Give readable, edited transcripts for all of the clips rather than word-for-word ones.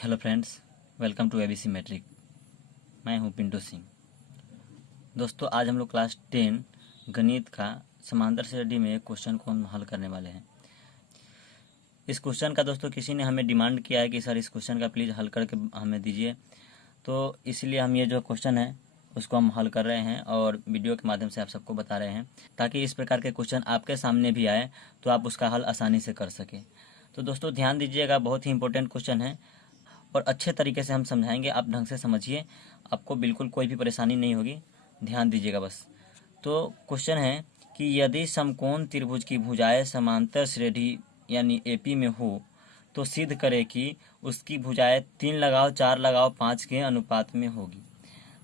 Hello friends, welcome to ABC matric. मैं हूं पिंटू सिंह। दोस्तों, आज हम लोग क्लास 10 गणित का समांतर श्रेणी में एक क्वेश्चन को हम हल करने वाले हैं। इस क्वेश्चन का दोस्तों किसी ने हमें डिमांड किया है कि सर इस क्वेश्चन का प्लीज़ हल करके हमें दीजिए, तो इसलिए हम ये जो क्वेश्चन है उसको हम हल कर रहे हैं और वीडियो के माध्यम से आप सबको बता रहे हैं, ताकि इस प्रकार के क्वेश्चन आपके सामने भी आए तो आप उसका हल आसानी से कर सकें। तो दोस्तों ध्यान दीजिएगा, बहुत ही इंपॉर्टेंट क्वेश्चन है और अच्छे तरीके से हम समझाएंगे। आप ढंग से समझिए, आपको बिल्कुल कोई भी परेशानी नहीं होगी। ध्यान दीजिएगा बस। तो क्वेश्चन है कि यदि समकोण त्रिभुज की भुजाएं समांतर श्रेणी यानी एपी में हो तो सिद्ध करें कि उसकी भुजाएं 3 लगाओ 4 लगाओ 5 के अनुपात में होगी।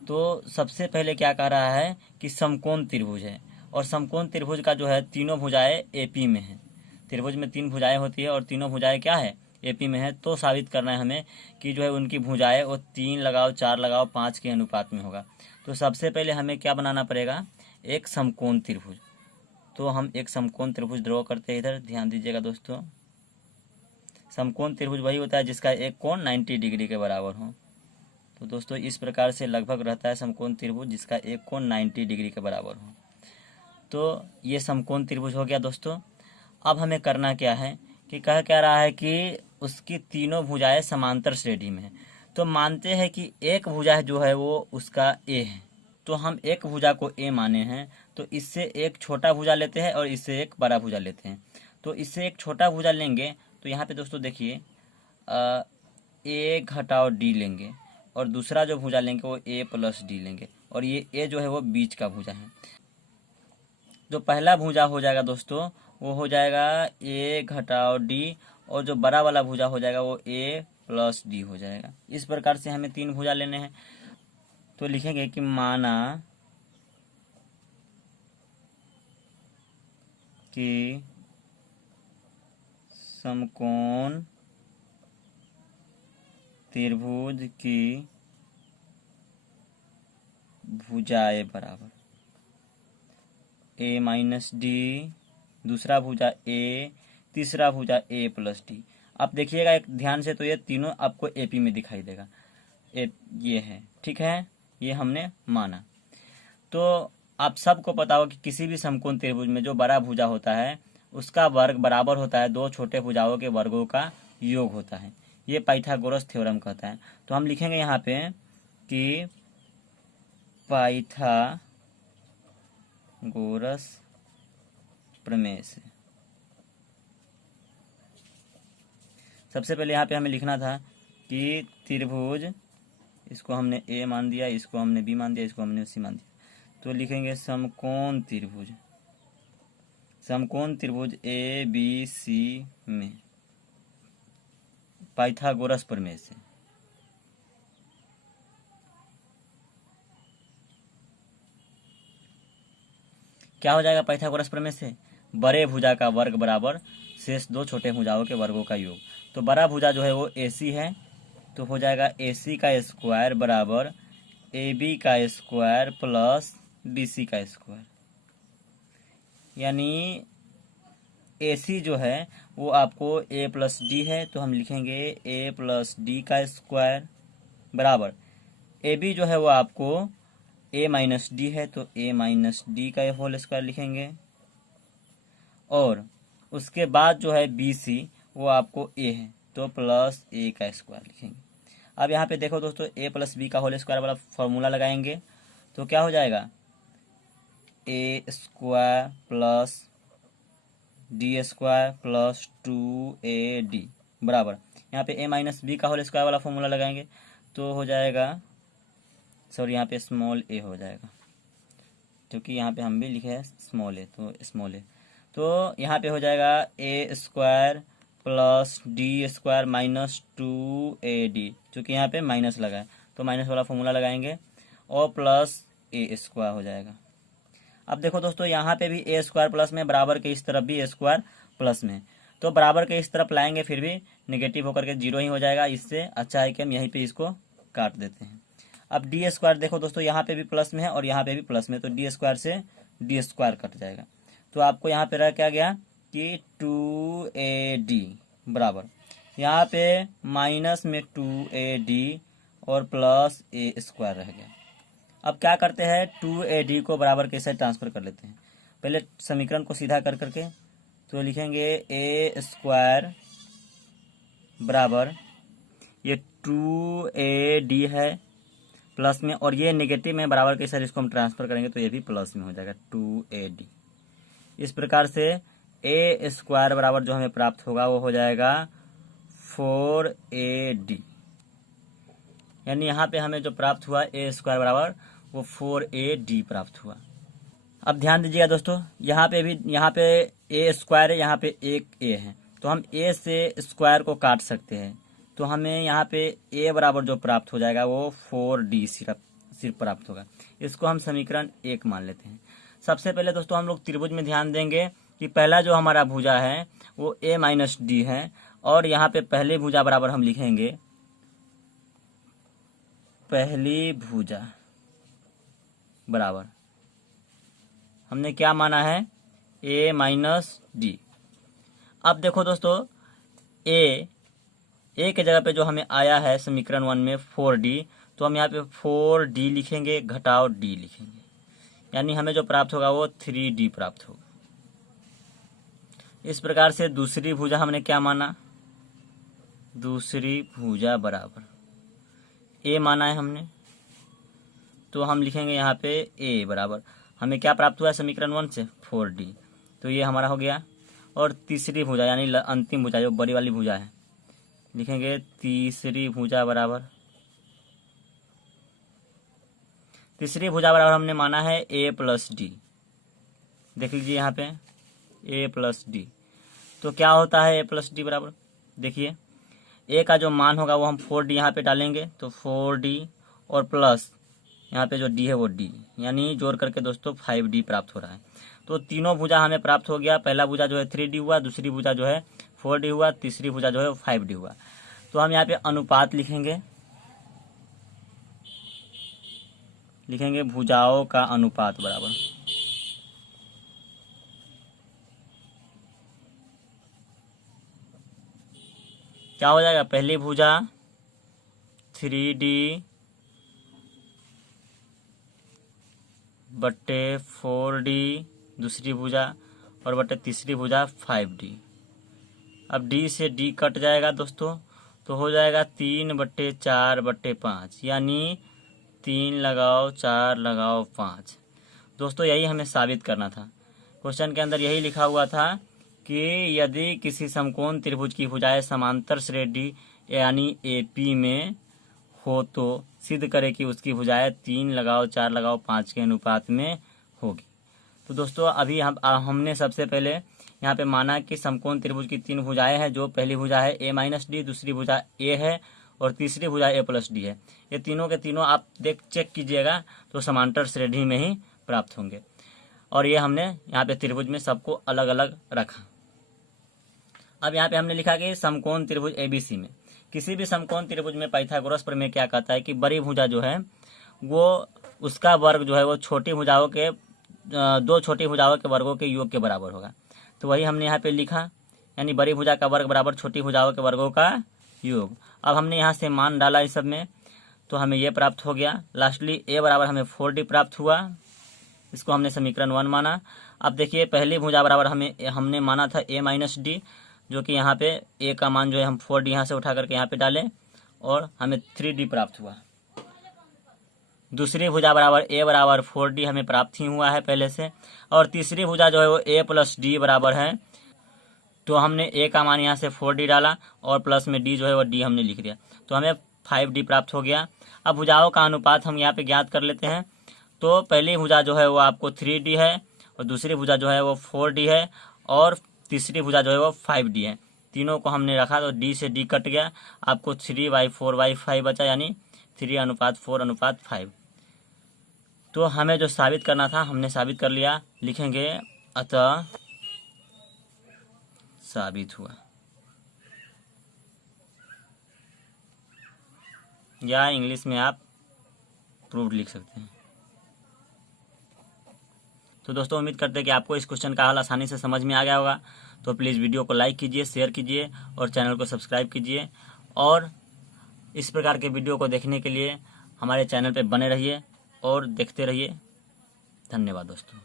तो सबसे पहले क्या कह रहा है कि समकोण त्रिभुज है और समकोण त्रिभुज का जो है तीनों भुजाएं एपी में है। त्रिभुज में 3 भुजाएं होती है और तीनों भुजाएं क्या है, एपी में है। तो साबित करना है हमें कि जो है उनकी भुजाएं वो 3 लगाओ 4 लगाओ 5 के अनुपात में होगा। तो सबसे पहले हमें क्या बनाना पड़ेगा, एक समकोण त्रिभुज। तो हम एक समकोण त्रिभुज ड्रॉ करते हैं। इधर ध्यान दीजिएगा दोस्तों, समकोण त्रिभुज वही होता है जिसका एक कोण 90 डिग्री के बराबर हो। तो दोस्तों इस प्रकार से लगभग रहता है समकोण त्रिभुज जिसका एक कोण 90 डिग्री के बराबर हो। तो ये समकोण त्रिभुज हो गया दोस्तों। अब हमें करना क्या है कि कह क्या रहा है कि उसकी तीनों भुजाएं समांतर श्रेणी में है। तो मानते हैं कि एक भुजा जो है वो उसका ए है, तो हम एक भुजा को ए माने हैं। तो इससे एक छोटा भुजा लेते हैं और इससे एक बड़ा भुजा लेते हैं। तो इससे एक छोटा भुजा लेंगे तो यहाँ पे दोस्तों देखिए ए घटाओ डी लेंगे और दूसरा जो भुजा लेंगे वो ए प्लस डी लेंगे और ये ए जो है वो बीच का भुजा है। जो पहला भुजा हो जाएगा दोस्तों वो हो जाएगा ए घटाओ डी और जो बड़ा वाला भुजा हो जाएगा वो ए प्लस डी हो जाएगा। इस प्रकार से हमें 3 भुजा लेने हैं। तो लिखेंगे कि माना कि समकोण त्रिभुज की भुजाएं बराबर ए माइनस डी, दूसरा भुजा ए, तीसरा भुजा ए प्लस डी। आप देखिएगा एक ध्यान से, तो ये तीनों आपको एपी में दिखाई देगा। ये है, ठीक है, ये हमने माना। तो आप सबको पता हो कि किसी भी समकोण त्रिभुज में जो बड़ा भुजा होता है उसका वर्ग बराबर होता है दो छोटे भुजाओं के वर्गों का योग होता है। ये पाइथागोरस थ्योरम कहता है। तो हम लिखेंगे यहाँ पे कि पाइथागोरस प्रमेय से सबसे पहले यहाँ पे हमें लिखना था कि त्रिभुज, इसको हमने ए मान दिया, इसको हमने बी मान दिया, इसको हमने सी मान दिया। तो लिखेंगे समकोण त्रिभुज, समकोण त्रिभुज ए बी सी में पाइथागोरस प्रमेय से क्या हो जाएगा। पाइथागोरस प्रमेय से बड़े भुजा का वर्ग बराबर शेष दो छोटे भुजाओं के वर्गों का योग। तो बड़ा भुजा जो है वो AC है, तो हो जाएगा AC का स्क्वायर बराबर AB का स्क्वायर प्लस BC का स्क्वायर। यानी AC जो है वो आपको A प्लस डी है, तो हम लिखेंगे A प्लस डी का स्क्वायर बराबर AB जो है वो आपको A माइनस डी है, तो A माइनस डी का होल स्क्वायर लिखेंगे। और उसके बाद जो है BC वो आपको A है, तो प्लस A का स्क्वायर लिखेंगे। अब यहाँ पे देखो दोस्तों, A प्लस बी का होल स्क्वायर वाला फॉर्मूला लगाएंगे तो क्या हो जाएगा, A square plus D square plus 2AD बराबर यहाँ पे A माइनस बी का होल स्क्वायर वाला फॉर्मूला लगाएंगे तो हो जाएगा, सॉरी यहाँ पे स्मॉल a हो जाएगा, क्योंकि यहाँ पे हम भी लिखे हैं स्मॉल a, तो स्मॉल a। तो यहाँ पे हो जाएगा A square plus D square minus 2AD, क्योंकि यहाँ पे माइनस लगा है तो माइनस वाला फॉर्मूला लगाएंगे और प्लस A स्क्वायर हो जाएगा। अब देखो दोस्तों, यहाँ पे भी A स्क्वायर प्लस में, बराबर के इस तरफ भी A स्क्वायर प्लस में, तो बराबर के इस तरफ लाएंगे फिर भी नेगेटिव होकर के 0 ही हो जाएगा। इससे अच्छा है कि हम यहीं पे इसको काट देते हैं। अब डी स्क्वायर देखो दोस्तों, यहाँ पे भी प्लस में है और यहाँ पे भी प्लस में, तो डी स्क्वायर से डी स्क्वायर कट जाएगा। तो आपको यहाँ पे रह क्या गया कि 2AD बराबर यहाँ पे माइनस में 2AD और प्लस A² रह गया। अब क्या करते हैं, 2AD को बराबर कैसे ट्रांसफर कर लेते हैं। पहले समीकरण को सीधा कर करके तो लिखेंगे A² बराबर ये 2AD है प्लस में, और ये नेगेटिव में बराबर कैसे इसको हम ट्रांसफर करेंगे तो ये भी प्लस में हो जाएगा 2AD। इस प्रकार से A² बराबर जो हमें प्राप्त होगा वो हो जाएगा 4AD। यानी यहाँ पे हमें जो प्राप्त हुआ A² बराबर वो 4AD प्राप्त हुआ। अब ध्यान दीजिएगा दोस्तों, यहाँ पे A² है, यहाँ पे एक A है, तो हम A से स्क्वायर को काट सकते हैं। तो हमें यहाँ पे A बराबर जो प्राप्त हो जाएगा वो 4D सिर्फ प्राप्त होगा। इसको हम समीकरण 1 मान लेते हैं। सबसे पहले दोस्तों हम लोग त्रिभुज में ध्यान देंगे कि पहला जो हमारा भुजा है वो A-D है, और यहाँ पे पहली भुजा बराबर हम लिखेंगे, पहली भुजा बराबर हमने क्या माना है, A-D। अब देखो दोस्तों, A के जगह पे जो हमें आया है समीकरण 1 में 4D, तो हम यहाँ पे 4D लिखेंगे, घटाओ D लिखेंगे, यानी हमें जो प्राप्त होगा वो 3D प्राप्त होगा। इस प्रकार से दूसरी भुजा हमने क्या माना, दूसरी भुजा बराबर A माना है हमने, तो हम लिखेंगे यहाँ पे A बराबर हमें क्या प्राप्त हुआ है समीकरण 1 से 4D, तो ये हमारा हो गया। और तीसरी भुजा यानी अंतिम भुजा जो बड़ी वाली भुजा है, लिखेंगे तीसरी भुजा बराबर हमने माना है A+D। देख लीजिए यहाँ पे A+D, तो क्या होता है A+D बराबर, देखिए A का जो मान होगा वो हम 4D यहाँ पे डालेंगे, तो 4D और प्लस यहाँ पे जो D है वो D, यानी जोड़ करके दोस्तों 5D प्राप्त हो रहा है। तो तीनों भुजा हमें प्राप्त हो गया। पहला भुजा जो है 3D हुआ, दूसरी भुजा जो है 4D हुआ, तीसरी भुजा जो है 5D हुआ। तो हम यहाँ पे अनुपात लिखेंगे भुजाओं का अनुपात बराबर क्या हो जाएगा, पहली भुजा 3D बट्टे 4D, दूसरी भुजा और बट्टे तीसरी भुजा 5D। अब D से D कट जाएगा दोस्तों, तो हो जाएगा 3/4/5, यानी 3 लगाओ 4 लगाओ 5। दोस्तों यही हमें साबित करना था। क्वेश्चन के अंदर यही लिखा हुआ था कि यदि किसी समकोण त्रिभुज की भुजाएं समांतर श्रेणी यानी AP में हो तो सिद्ध करे कि उसकी भुजाएं 3 लगाओ 4 लगाओ 5 के अनुपात में होगी। तो दोस्तों अभी हमने सबसे पहले यहाँ पे माना कि समकोण त्रिभुज की 3 भुजाएं हैं, जो पहली भुजा है A-D, दूसरी भुजा A है और तीसरी भुजा A+D है। ये तीनों के तीनों आप चेक कीजिएगा तो समांतर श्रेणी में ही प्राप्त होंगे, और ये हमने यहाँ पे त्रिभुज में सबको अलग अलग रखा। अब यहाँ पे हमने लिखा कि समकोण त्रिभुज ABC में, किसी भी समकोण त्रिभुज में पाइथागोरस प्रमेय क्या कहता है कि बड़ी भुजा जो है वो उसका वर्ग जो है वो छोटी भुजाओं के दो छोटी भुजाओं के वर्गों के योग के बराबर होगा। तो वही हमने यहाँ पे लिखा, यानी बड़ी भुजा का वर्ग बराबर छोटी भुजाओं के वर्गों का योग। अब हमने यहाँ से मान डाला इस सब में, तो हमें ये प्राप्त हो गया। लास्टली A बराबर हमें 4D प्राप्त हुआ, इसको हमने समीकरण 1 माना। अब देखिए पहली भुजा बराबर हमने माना था A-D, जो कि यहाँ पे A का मान जो है हम 4D यहाँ से उठा करके यहाँ पे डालें और हमें 3D प्राप्त हुआ। दूसरी भुजा बराबर A बराबर 4D हमें प्राप्त ही हुआ है पहले से, और तीसरी भुजा जो है वो A+D बराबर है, तो हमने A का मान यहाँ से 4D डाला और प्लस में D जो है वो D हमने लिख दिया, तो हमें 5D प्राप्त हो गया। अब भुजाओं का अनुपात हम यहाँ पे ज्ञात कर लेते हैं। तो पहली भुजा जो है वो आपको 3D है, और दूसरी भुजा जो है वो 4D है, और तीसरी भुजा जो है वो 5D है। तीनों को हमने रखा तो D से D कट गया, आपको 3/4/5 बचा, यानी 3:4:5। तो हमें जो साबित करना था हमने साबित कर लिया। लिखेंगे अतः साबित हुआ, या इंग्लिश में आप प्रूव्ड लिख सकते हैं। तो दोस्तों उम्मीद करते हैं कि आपको इस क्वेश्चन का हल आसानी से समझ में आ गया होगा। तो प्लीज़ वीडियो को लाइक कीजिए, शेयर कीजिए और चैनल को सब्सक्राइब कीजिए। और इस प्रकार के वीडियो को देखने के लिए हमारे चैनल पर बने रहिए और देखते रहिए। धन्यवाद दोस्तों।